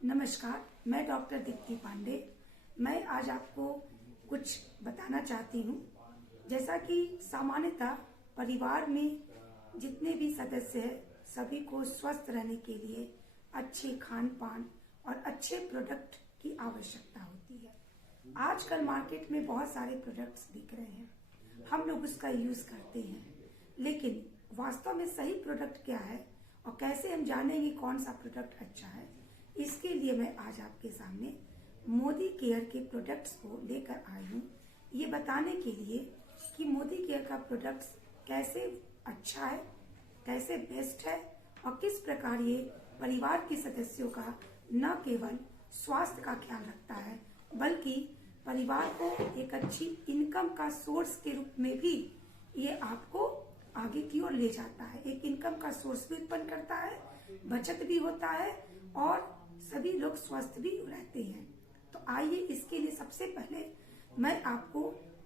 नमस्कार, मैं डॉक्टर दीप्ति पांडे। मैं आज आपको कुछ बताना चाहती हूँ। जैसा कि सामान्यतः परिवार में जितने भी सदस्य हैं सभी को स्वस्थ रहने के लिए अच्छे खान पान और अच्छे प्रोडक्ट की आवश्यकता होती है। आजकल मार्केट में बहुत सारे प्रोडक्ट्स बिक रहे हैं, हम लोग उसका यूज करते हैं, लेकिन वास्तव में सही प्रोडक्ट क्या है और कैसे हम जानेंगे कौन सा प्रोडक्ट अच्छा है, इसके लिए मैं आज आपके सामने मोदी केयर के प्रोडक्ट्स को लेकर आई हूँ, ये बताने के लिए कि मोदी केयर का प्रोडक्ट्स कैसे अच्छा है, कैसे बेस्ट है और किस प्रकार ये परिवार के सदस्यों का न केवल स्वास्थ्य का ख्याल रखता है बल्कि परिवार को एक अच्छी इनकम का सोर्स के रूप में भी ये आपको आगे की ओर ले जाता है। एक इनकम का सोर्स भी उत्पन्न करता है, बचत भी होता है और सभी लोग स्वस्थ भी रहते हैं। तो आइए इसके लिए सबसे पहले मैं आपको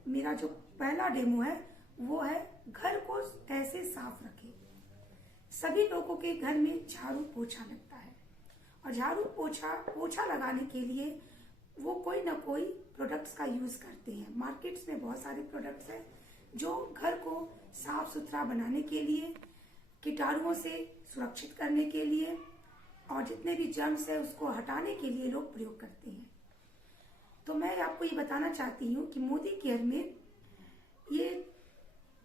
मेरा जो पहला डेमो है वो है घर को कैसे साफ रखें। सभी लोगों के घर में झाड़ू पोछा लगता है और झाड़ू पोछा लगाने के लिए वो कोई ना कोई प्रोडक्ट्स का यूज करते हैं। मार्केट्स में बहुत सारे प्रोडक्ट्स हैं जो घर को साफ सुथरा बनाने के लिए, कीटाणुओं से सुरक्षित करने के लिए और जितने भी जर्म्स है उसको हटाने के लिए लोग प्रयोग करते हैं। तो मैं आपको ये बताना चाहती हूँ कि मोदी केयर में ये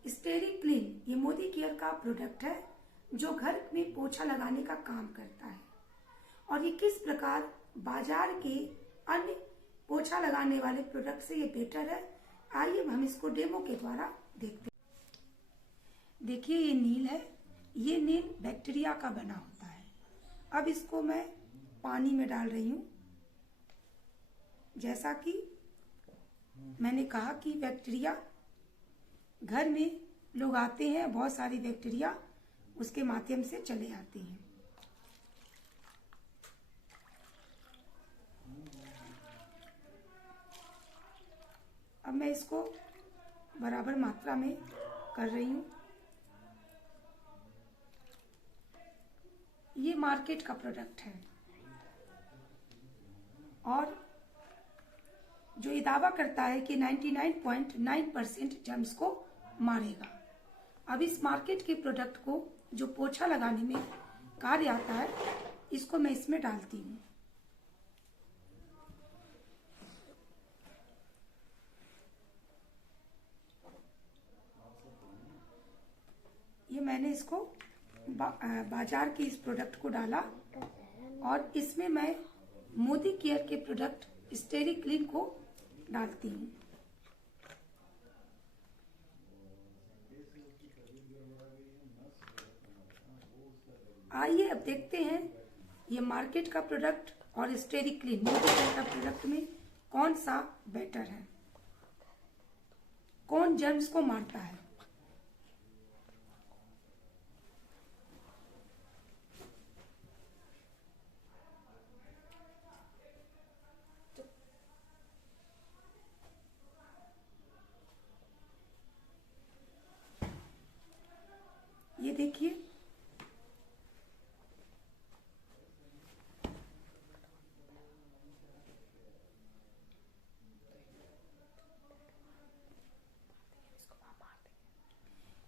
स्टेरी क्लीन, ये मोदी केयर का प्रोडक्ट है जो घर में पोछा लगाने का काम करता है और ये किस प्रकार बाजार के अन्य पोछा लगाने वाले प्रोडक्ट से ये बेटर है। आइए हम इसको डेमो के द्वारा देखते हैं। देखिए ये नील है, ये नील बैक्टीरिया का बना होता है। अब इसको मैं पानी में डाल रही हूं। जैसा कि मैंने कहा कि बैक्टीरिया घर में लोग आते हैं, बहुत सारी बैक्टीरिया उसके माध्यम से चले आते हैं। अब मैं इसको बराबर मात्रा में कर रही हूं। ये मार्केट का प्रोडक्ट है और जो ये दावा करता है कि 99.9% जर्म्स को मारेगा। अब इस मार्केट के प्रोडक्ट को जो पोछा लगाने में कार्य आता है, इसको मैं इसमें डालती हूँ। ये मैंने इसको बाजार के इस प्रोडक्ट को डाला और इसमें मैं मोदी केयर के प्रोडक्ट स्टेरी क्लीन को डालती हूँ। आइए अब देखते हैं ये मार्केट का प्रोडक्ट और स्टेरी क्लीन मोदी केयर का प्रोडक्ट में कौन सा बेटर है, कौन जर्म्स को मारता है। ये देखिए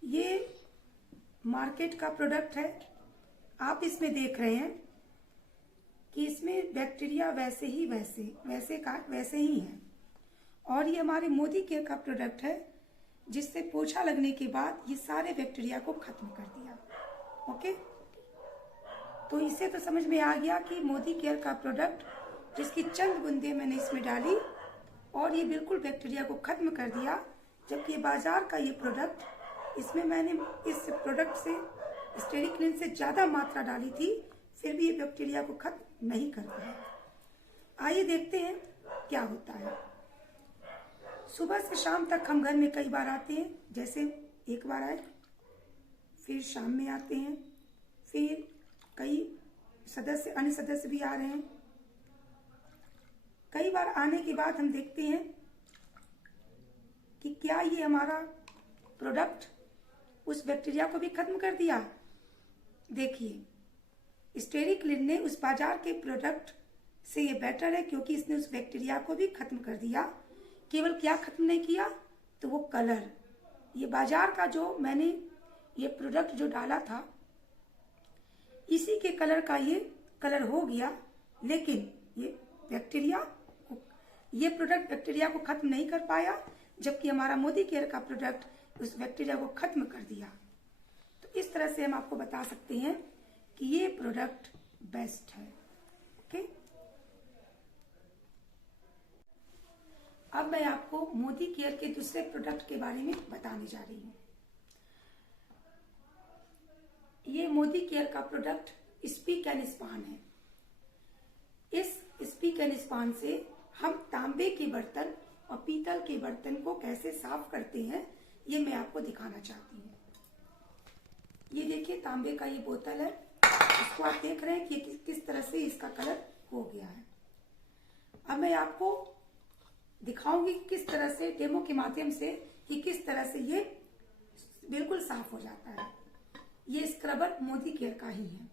ये मार्केट का प्रोडक्ट है। आप इसमें देख रहे हैं कि इसमें बैक्टीरिया वैसे ही है और ये हमारे मोदी केयर का प्रोडक्ट है जिससे पोछा लगने के बाद ये सारे बैक्टीरिया को खत्म कर दिया। ओके, तो इससे तो समझ में आ गया कि मोदी केयर का प्रोडक्ट जिसकी चंद बूंदे मैंने इसमें डाली और ये बिल्कुल बैक्टीरिया को खत्म कर दिया, जबकि बाजार का ये प्रोडक्ट, इसमें मैंने इस प्रोडक्ट से स्टेरी क्लीन से ज्यादा मात्रा डाली थी, फिर भी ये बैक्टीरिया को खत्म नहीं कर पाया। आइए देखते हैं क्या होता है। सुबह से शाम तक हम घर में कई बार आते हैं, जैसे एक बार आए, फिर शाम में आते हैं, फिर कई अन्य सदस्य भी आ रहे हैं। कई बार आने के बाद हम देखते हैं कि क्या ये हमारा प्रोडक्ट उस बैक्टीरिया को भी खत्म कर दिया। देखिए स्टेरी क्लीन ने उस बाजार के प्रोडक्ट से ये बेटर है, क्योंकि इसने उस बैक्टीरिया को भी खत्म कर दिया। केवल क्या खत्म नहीं किया, तो वो कलर, ये बाजार का जो मैंने ये प्रोडक्ट जो डाला था, इसी के कलर का ये कलर हो गया, लेकिन ये प्रोडक्ट बैक्टीरिया को खत्म नहीं कर पाया, जबकि हमारा मोदी केयर का प्रोडक्ट उस बैक्टीरिया को खत्म कर दिया। तो इस तरह से हम आपको बता सकते हैं कि ये प्रोडक्ट बेस्ट है। ओके, अब मैं आपको मोदी केयर के दूसरे प्रोडक्ट के बारे में बताने जा रही हूँ। ये मोदी केयर का प्रोडक्ट स्पीक एंड स्पान है। इस स्पीक एंड स्पान से हम तांबे के बर्तन और पीतल के बर्तन को कैसे साफ करते हैं, ये मैं आपको दिखाना चाहती हूँ। ये देखिए, तांबे का ये बोतल है, इसको आप देख रहे हैं कि किस तरह से इसका कलर हो गया है। अब मैं आपको दिखाऊंगी किस तरह से, डेमो के माध्यम से, कि किस तरह से ये बिल्कुल साफ हो जाता है। ये स्क्रबर मोदी केयर का ही है।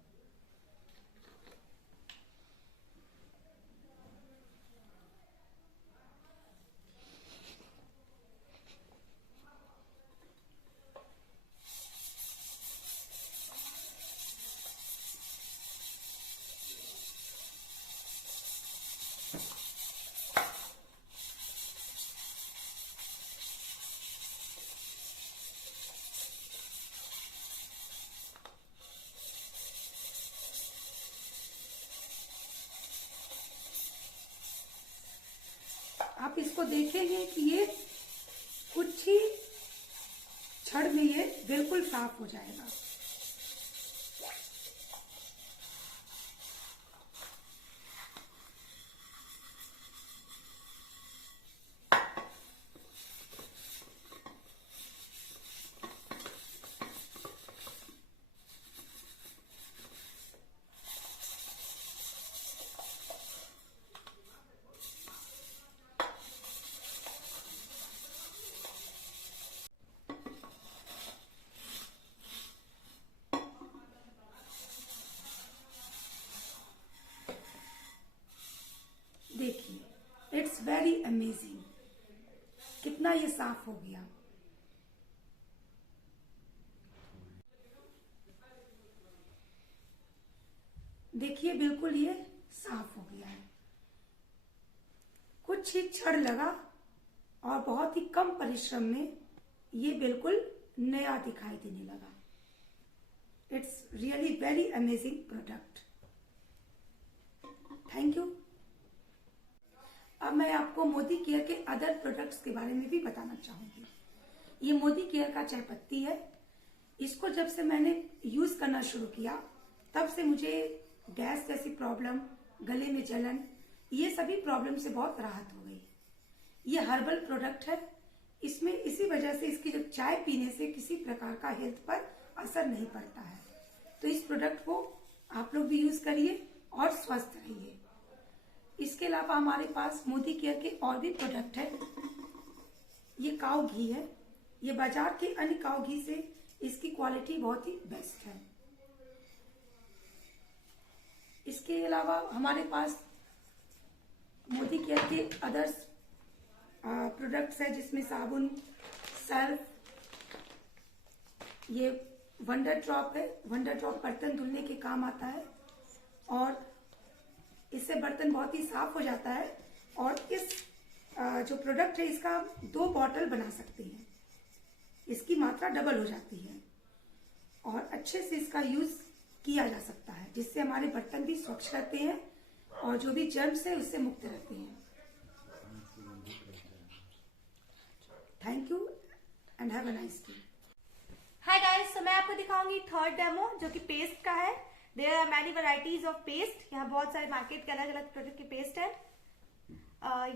आप इसको देखेंगे कि ये कुछ ही क्षण में ये बिल्कुल साफ हो जाएगा। देखिए, इट्स वेरी अमेजिंग, कितना ये साफ हो गया। देखिए, बिल्कुल ये साफ हो गया है। कुछ ही क्षण लगा और बहुत ही कम परिश्रम में ये बिल्कुल नया दिखाई देने लगा। It's really very amazing product. Thank you. अब मैं आपको मोदी केयर के अदर प्रोडक्ट्स के बारे में भी बताना चाहूंगी। ये मोदी केयर का चाय पत्ती है। इसको जब से मैंने यूज करना शुरू किया, तब से मुझे गैस जैसी प्रॉब्लम, गले में जलन, ये सभी प्रॉब्लम से बहुत राहत हो गई। ये हर्बल प्रोडक्ट है। इसमें इसी वजह से इसकी जो चाय पीने से किसी प्रकार का हेल्थ पर असर नहीं पड़ता है। तो इस प्रोडक्ट को आप लोग भी यूज करिए और स्वस्थ रहिए। इसके अलावा हमारे पास मोदी केयर के और भी प्रोडक्ट है। ये काऊ घी है। ये बाजार के अन्य काऊ घी से इसकी क्वालिटी बहुत ही बेस्ट है। इसके अलावा हमारे पास मोदी केयर के अदर्स प्रोडक्ट्स है, जिसमें साबुन, सर्फ, ये वंडर ड्रॉप है। वंडर ड्रॉप बर्तन धुलने के काम आता है और इससे बर्तन बहुत ही साफ हो जाता है। और इस जो प्रोडक्ट है, इसका 2 बॉटल बना सकते हैं। इसकी मात्रा डबल हो जाती है और अच्छे से इसका यूज किया जा सकता है, जिससे हमारे बर्तन भी स्वच्छ रहते हैं और जो भी जर्म्स है उससे मुक्त रहते हैं। Thank you and have a nice day. Hi guys, तो मैं आपको दिखाऊंगी थर्ड डेमो, जो कि पेस्ट का है। There are many varieties of paste. यहाँ बहुत सारे मार्केट के अलग अलग प्रोडक्ट के पेस्ट है।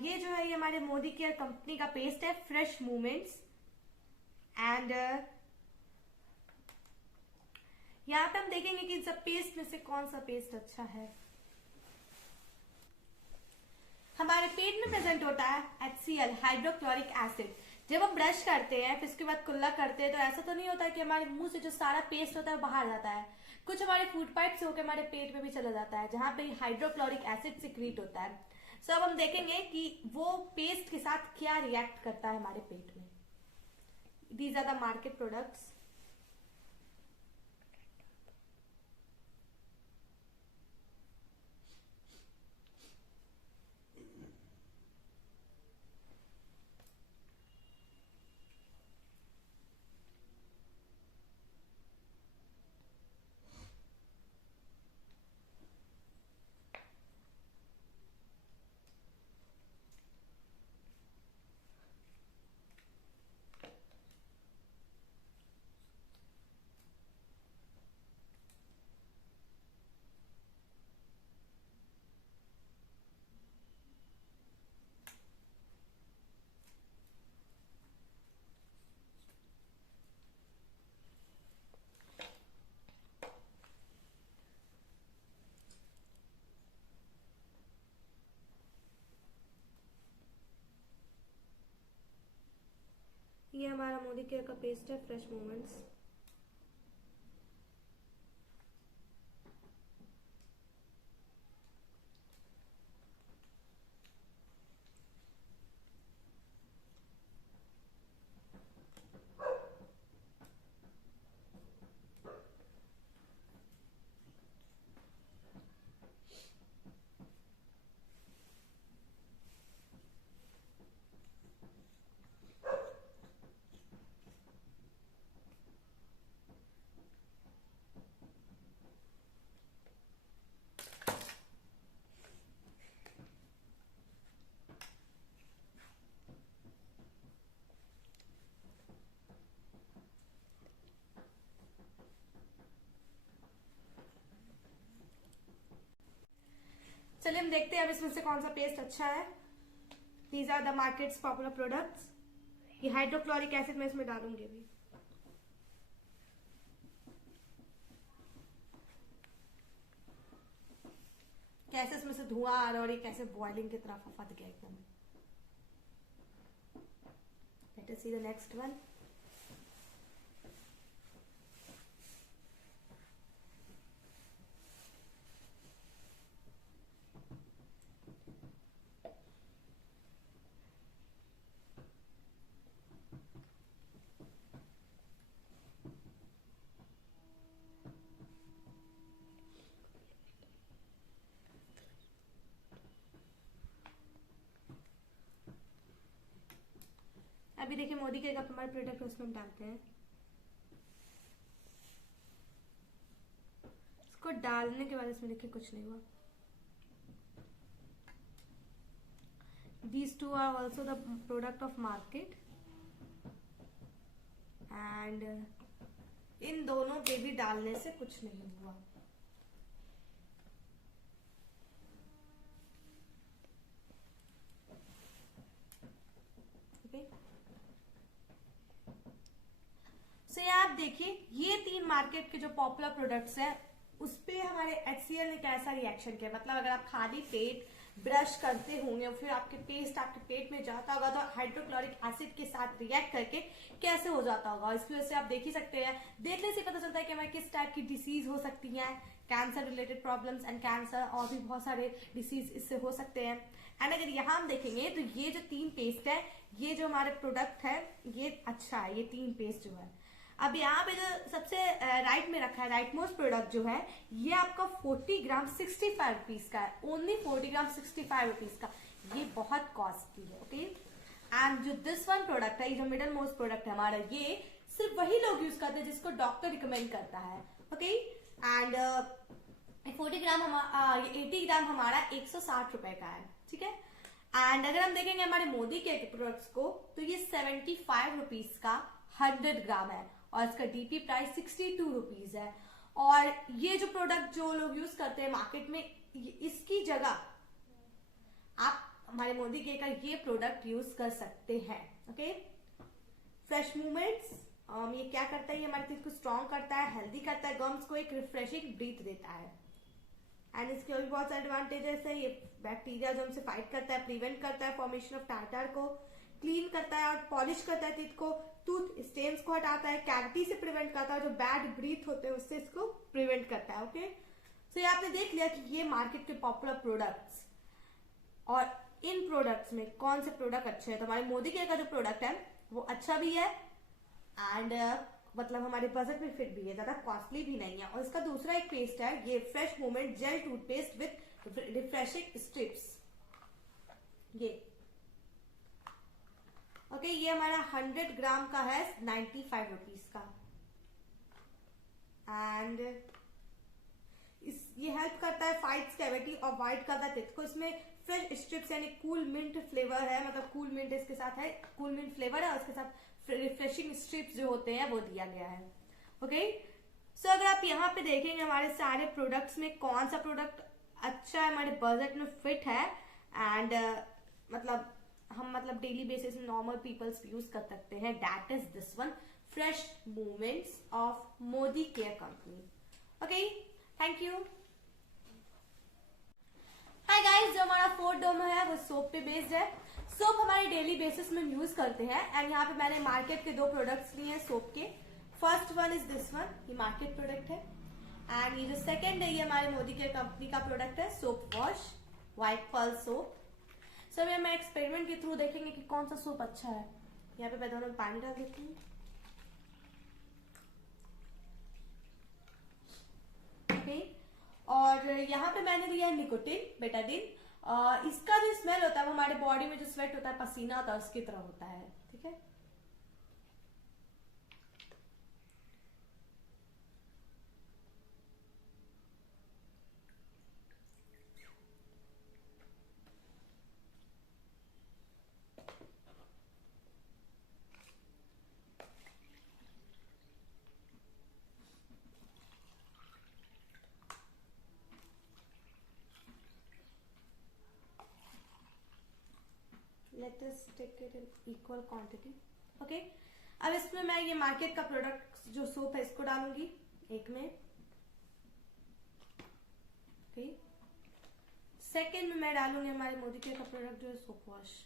ये जो है, ये हमारे मोदी केयर कंपनी का पेस्ट है, फ्रेश मूवमेंट्स। एंड यहाँ पे हम देखेंगे कि इन सब पेस्ट में से कौन सा पेस्ट अच्छा है। हमारे पेट में प्रेजेंट होता है HCl, हाइड्रोक्लोरिक एसिड। जब हम ब्रश करते हैं फिर उसके बाद कुल्ला करते हैं, तो ऐसा तो नहीं होता है कि हमारे मुंह से जो सारा पेस्ट होता है वो बाहर जाता है। कुछ हमारे फूड पाइप से होकर हमारे पेट में भी चला जाता है, जहां पे हाइड्रोक्लोरिक एसिड सिक्रीट होता है। सो अब हम देखेंगे कि वो पेस्ट के साथ क्या रिएक्ट करता है हमारे पेट में। These are the market products. ये हमारा मोदी केयर का पेस्ट है, फ्रेश मोमेंट्स। चलिए हम देखते हैं अब इसमें से कौन सा पेस्ट अच्छा है। These are the market's popular products. ये हाइड्रोक्लोरिक एसिड मैं इसमें डालूंगी अभी। कैसे इसमें से धुआं आ रहा है और ये कैसे बॉइलिंग की तरफ फट गया एकदम। Let us see the next one. अभी देखिए मोदी के हमारे प्रोडक्ट उसमें हम डालते हैं। इसको डालने के बाद इसमें देखिए कुछ नहीं हुआ। These two are also the product of market and इन दोनों पे भी डालने से कुछ नहीं हुआ। सो ये आप देखिए, ये 3 मार्केट के जो पॉपुलर प्रोडक्ट्स हैं उस पे हमारे HCL ने कैसा रिएक्शन किया। मतलब अगर आप खाली पेट ब्रश करते होंगे और फिर आपके पेस्ट आपके पेट में जाता होगा तो हाइड्रोक्लोरिक एसिड के साथ रिएक्ट करके कैसे हो जाता होगा। इसकी वजह से आप देख ही सकते हैं, देखने से पता चलता है कि हमें किस टाइप की डिसीज हो सकती है। Cancer related problems and cancer और भी बहुत सारे डिसीज इससे हो सकते हैं। एंड अगर यहाँ हम देखेंगे तो ये जो 3 पेस्ट है, ये जो हमारे प्रोडक्ट है ये अच्छा है। ये 3 पेस्ट जो है, अब यहाँ पे जो सबसे राइट में रखा है राइट मोस्ट प्रोडक्ट जो है, ये आपका 40 ग्राम 65 रुपीज का है। ओनली 40 ग्राम 65 रुपीज का। ये बहुत कॉस्टली है। ओके, एंड जो दिस वन प्रोडक्ट है, ये जो मिडल मोस्ट प्रोडक्ट है हमारा, ये सिर्फ वही लोग यूज करते हैं जिसको डॉक्टर रिकमेंड करता है। ओके, एंड 40 ग्राम 80 ग्राम हमारा 160 रुपए का है। ठीक है, एंड अगर हम देखेंगे हमारे मोदी के प्रोडक्ट्स को तो ये 75 रुपीज का 100 ग्राम है और इसका डीपी प्राइस 62 रुपीज है। और ये जो प्रोडक्ट जो लोग यूज करते हैं मार्केट में, इसकी जगह आप हमारे मोदी के का ये प्रोडक्ट यूज कर सकते हैं। ओके, फ्रेश मूवमेंट्स ये क्या करता है, ये हमारे टीथ को स्ट्रॉन्ग करता है, हेल्दी करता है, गम्स को एक रिफ्रेशिंग ब्रीथ देता है। एंड इसके और भी बहुत सारे एडवांटेजेस है। ये बैक्टीरिया जो हमसे फाइट करता है, प्रिवेंट करता है फॉर्मेशन ऑफ टार्टार को, क्लीन करता है और पॉलिश करता है टीथ को, टूथ स्टेन्स को हटाता है, कैविटी से प्रिवेंट करता है, जो बैड ब्रीथ होते हैं उससे इसको प्रिवेंट करता है। ओके, सो ये आपने देख लिया कि ये मार्केट के पॉपुलर प्रोडक्ट्स, और इन प्रोडक्ट्स में कौन से प्रोडक्ट अच्छे हैं। तो हमारे मोदी केयर का जो प्रोडक्ट है वो अच्छा भी है एंड मतलब हमारे बजट में फिट भी है, ज्यादा कॉस्टली भी नहीं है। और इसका दूसरा एक पेस्ट है, ये fresh movement jail toothpaste with refreshing strips, ये ओके ये हमारा 100 ग्राम का है 95 रुपीज का। एंड ये हेल्प करता है फाइट्स कैविटी और वाइट करता है टीथ को। इसमें फ्रेश स्ट्रिप्स यानी कूल मिंट फ्लेवर है, मतलब कूल मिंट इसके साथ है, कूल मिंट फ्लेवर है और उसके साथ रिफ्रेशिंग स्ट्रिप्स जो होते हैं वो दिया गया है। ओके, सो अगर आप यहाँ पे देखेंगे हमारे सारे प्रोडक्ट्स में कौन सा प्रोडक्ट अच्छा है, हमारे बजट में फिट है एंड मतलब हम मतलब डेली बेसिस में नॉर्मल पीपल्स यूज कर सकते हैं, that is this one, fresh movements of Modi care company. Okay, thank you. Hi guys, जो हमारा फोर्थ डोमो है वो सोप पे बेस्ड है। सोप हमारे डेली बेसिस में यूज करते हैं एंड यहाँ पे मैंने मार्केट के 2 प्रोडक्ट्स लिए हैं सोप के। First one is this one, ये मार्केट प्रोडक्ट है एंड ये जो सेकंड है ये हमारे मोदी केयर कंपनी का प्रोडक्ट है, soap wash white pearl soap. So अभी हम एक्सपेरिमेंट के थ्रू देखेंगे कि कौन सा सोप अच्छा है। यहाँ पे मैं दोनों में पानी डाल देती हूँ। ओके, और यहाँ पे मैंने लिया है निकोटिन बेटाडीन। इसका जो स्मेल होता है वो हमारे बॉडी में जो स्वेट होता है, पसीना होता है, उसकी तरह होता है। ठीक है, let us take it in equal quantity. Okay, अब इसमें मैं ये मार्केट का प्रोडक्ट जो सोप है इसको डालूंगी एक में। ओके, सेकेंड में मैं डालूंगी हमारे मोदी केयर का प्रोडक्ट जो है सोप वॉश।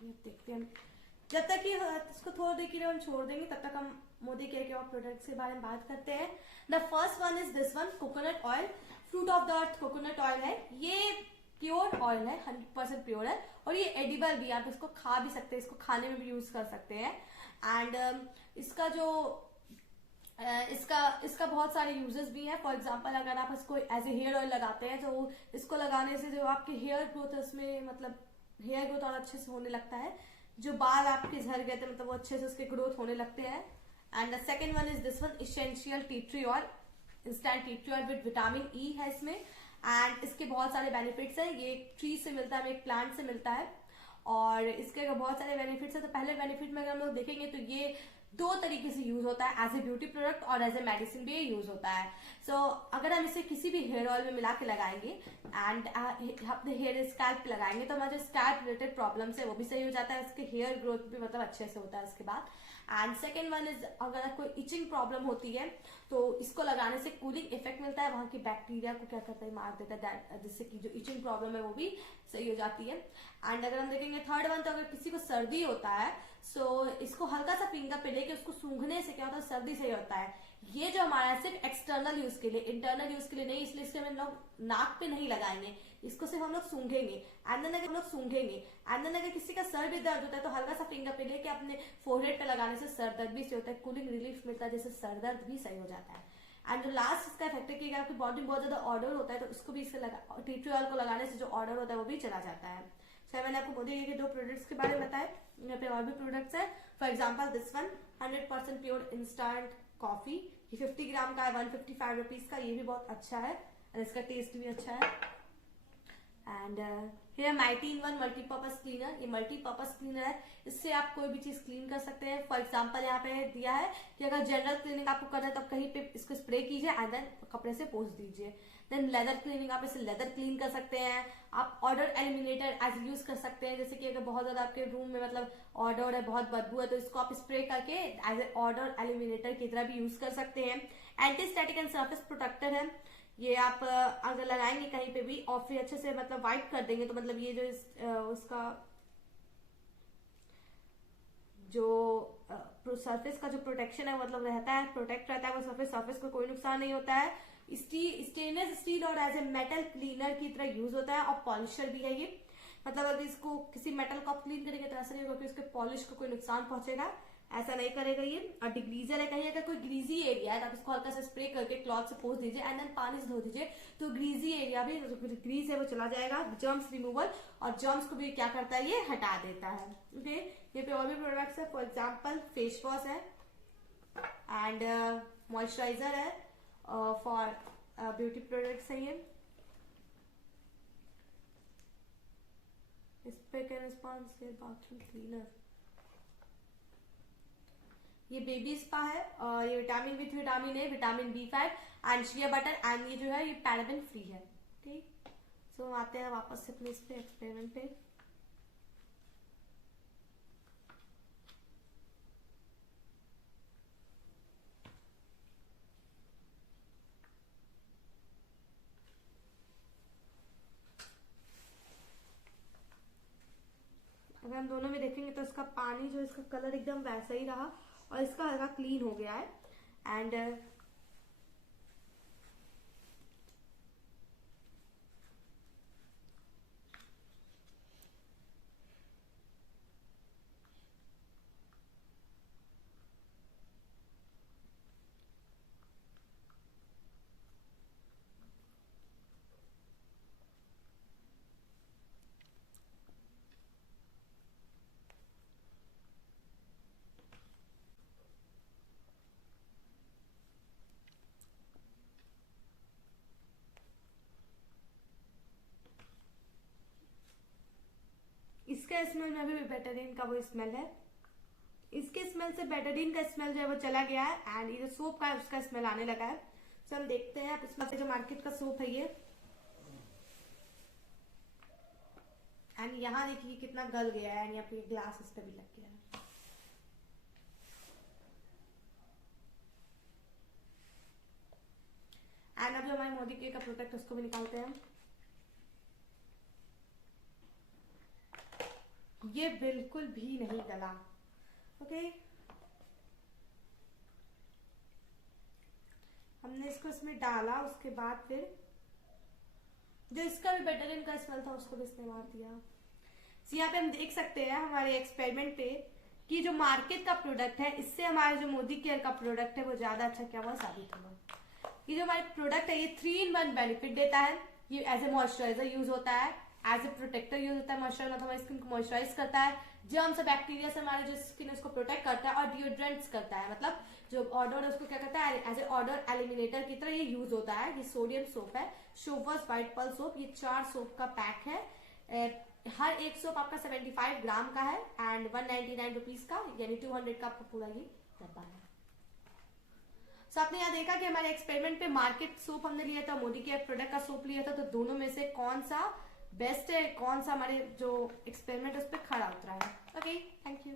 देखते हैं जब तक कि इसको थोड़ी देर के लिए हम छोड़ देंगे तब तक हम मोदी केयर के और प्रोडक्ट्स के बारे में बात करते हैं। The first one is this one, coconut oil, fruit of the earth coconut oil है। ये प्योर ऑयल है, 100% प्योर है और ये एडिबल भी, आप इसको खा भी सकते हैं, इसको खाने में भी यूज कर सकते हैं। एंड इसका जो इसका बहुत सारे यूजेस भी हैं। फॉर एग्जांपल अगर आप इसको एज ए हेयर ऑयल लगाते हैं तो इसको लगाने से जो आपके हेयर ग्रोथ है उसमें मतलब हेयर ग्रोथ और अच्छे से होने लगता है। जो बाल आपके झड़ गए थे मतलब वो अच्छे से उसके ग्रोथ होने लगते हैं। And the second one is this one, essential tea tree oil, instant tea tree oil with vitamin E है इसमें। एंड इसके बहुत सारे बेनिफिट्स हैं। ये ट्री से मिलता है, एक प्लांट से मिलता है और इसके बहुत सारे बेनिफिट्स हैं। तो पहले बेनिफिट में अगर हम लोग देखेंगे तो ये 2 तरीके से यूज होता है, एज ए ब्यूटी प्रोडक्ट और एज ए मेडिसिन भी यूज होता है। सो अगर हम इसे किसी भी हेयर ऑयल में मिला के लगाएंगे एंड अपने हेयर स्कैल्प पे लगाएंगे तो हमारा जो स्कैल्प रिलेटेड प्रॉब्लम्स है वो भी सही हो जाता है, उसके हेयर ग्रोथ भी मतलब अच्छे से होता है उसके बाद। एंड सेकेंड वन इज, अगर कोई इचिंग प्रॉब्लम होती है तो इसको लगाने से कूलिंग इफेक्ट मिलता है, वहां की बैक्टीरिया को क्या करता है, मार देता है, जिससे कि जो इचिंग प्रॉब्लम है वो भी सही हो जाती है। एंड अगर हम देखेंगे थर्ड वन, तो अगर किसी को सर्दी होता है सो इसको हल्का सा फिंगर पे लेके उसको सूंघने से क्या होता है, सर्दी सही होता है। ये जो हमारा है सिर्फ एक्सटर्नल यूज के लिए, इंटरनल यूज के लिए नहीं, इसलिए इससे हम लोग नाक पे नहीं लगाएंगे, इसको सिर्फ हम लोग सूंघेंगे। एंड देन अगर किसी का सर भी दर्द होता है तो हल्का सा फिंगर पे लेके अपने फोरहेड पे लगाने से सर दर्द भी सही होता है, कूलिंग रिलीफ मिलता है, जिससे सर दर्द भी सही हो जाता है। एंड जो लास्ट इसका इफेक्ट है कि अगर आपकी बॉडी में बहुत ज्यादा ऑर्डर होता है तो उसको भी इससे टी ट्री ऑयल को लगाने से जो ऑर्डर होता है वो भी चला जाता है। सर मैंने आपको मोदी के 2 प्रोडक्ट्स के बारे में बताया, यहाँ पे और भी प्रोडक्ट्स है। For example this one, 100% pure instant coffee, ये 50 ग्राम का है, 155 रुपीज का, ये भी बहुत अच्छा है और इसका टेस्ट भी अच्छा है। And here mighty in one multipurpose cleaner, ये मल्टीपर्पज क्लीनर है, इससे आप कोई भी चीज क्लीन कर सकते हैं। फॉर एग्जांपल यहाँ पे दिया है कि अगर जनरल क्लीनिंग आपको करना है तो आप कहीं पे इसको स्प्रे कीजिए एंड देन कपड़े से पोंछ दीजिए। देन लेदर क्लीनिंग, आप इसे लेदर क्लीन कर सकते हैं। आप ऑर्डर एलिमिनेटर एज यूज कर सकते हैं, जैसे कि अगर बहुत ज्यादा आपके रूम में मतलब ऑर्डर है, बहुत बदबू है, तो इसको आप स्प्रे करके एज ए ऑर्डर एलिमिनेटर की तरह भी यूज कर सकते हैं। एंटीस्टैटिक एंड सरफेस प्रोटेक्टर है, ये आप अगर लगाएंगे कहीं पे भी और फिर अच्छे से मतलब वाइप कर देंगे तो मतलब ये जो उसका जो सरफेस का जो प्रोटेक्शन है मतलब रहता है, प्रोटेक्ट रहता है वो सरफेस को कोई नुकसान नहीं होता है। स्टेनलेस स्टील और एज ए मेटल क्लीनर की तरह यूज होता है और पॉलिशर भी है ये। मतलब अगर इसको किसी मेटल को आप क्लीन करेंगे तो ऐसा नहीं होगा कि उसके पॉलिश को कोई नुकसान पहुंचेगा, ऐसा नहीं करेगा ये। और डिग्रीजर है, कहीं अगर कोई ग्रीजी एरिया है तो आप इसको हल्का सा स्प्रे करके क्लॉथ से पोंछ दीजिए एंड देन पानी से धो दीजिए तो ग्रीजी एरिया भी जो ग्रीज है वो चला जाएगा। जर्म्स रिमूवल और जर्म्स को भी क्या करता है ये हटा देता है। ओके, ये पे और भी प्रोडक्ट्स है, फॉर एग्जाम्पल फेस वॉश है एंड मॉइस्चराइजर है फॉर ब्यूटी प्रोडक्ट्स है ये। Spray can response bathroom cleaner, ये बेबी स्पा है और ये vitamin with vitamin A, vitamin B5 and shea butter and ये जो है ये पैराबेन फ्री है। ठीक, सो आते हैं वापस से अपने इस पे एक्सपेरिमेंट पे। अगर हम दोनों में देखेंगे तो इसका पानी जो इसका कलर एकदम वैसा ही रहा और इसका हल्का क्लीन हो गया है एंड इसका स्मेल में भी बेटाडीन का वो स्मेल है, इसके स्मेल से बेटाडीन का स्मेल जो है वो चला गया है एंड ये जो सोप का है उसका स्मेल आने लगा है। तो हम देखते हैं इसमें से जो मार्केट का सोप है ये, एंड यहाँ देखिए कितना गल गया है एंड यहाँ पे ग्लास इस पे भी लग गया है। एंड अब जो हमारे मोदी केयर का प्रोडक्ट उसको भी निकालते हैं। ये बिल्कुल भी नहीं गला। ओके, हमने इसको इसमें डाला, उसके बाद फिर जो इसका भी बेटाडीन का स्मेल था उसको भी इसने मार दिया। यहाँ पे हम देख सकते हैं हमारे एक्सपेरिमेंट पे कि जो मार्केट का प्रोडक्ट है इससे हमारे जो मोदी केयर का प्रोडक्ट है वो ज्यादा अच्छा क्या हुआ साबित हुआ। ये जो हमारे प्रोडक्ट है ये 3-in-1 बेनिफिट देता है। ये एज ए मॉइस्चराइजर यूज होता है, एज ए प्रोटेक्टर यूज होता है। मॉइस्चराइजर मतलब हमारी स्किन को मॉइस्चराइज करता है, जर्म्स और बैक्टीरिया से हमारे जो स्किन उसको प्रोटेक्ट करता है और डिओड्रेंट्स करता है। मतलब जो ऑर्डर है उसको क्या करता है एज ए ऑर्डर एलिमिनेटर की तरह ये यूज होता है। ये सोडियम सोप है, शोवर्स व्हाइट पर्ल सोप। ये 4 सोप का पैक है। हर एक सोप आपका 75 ग्राम का है एंड 199 रुपीज का, यानी 200 का आपका पूरा ये डब्बा है। सो आपने यहाँ देखा कि हमारे एक्सपेरिमेंट पे मार्केट सोप हमने लिया था, मोदी केयर प्रोडक्ट का सोप लिया था, तो दोनों में से कौन सा बेस्ट है, कौन सा हमारे जो एक्सपेरिमेंट उस पर खरा उतरा है। Okay, thank you.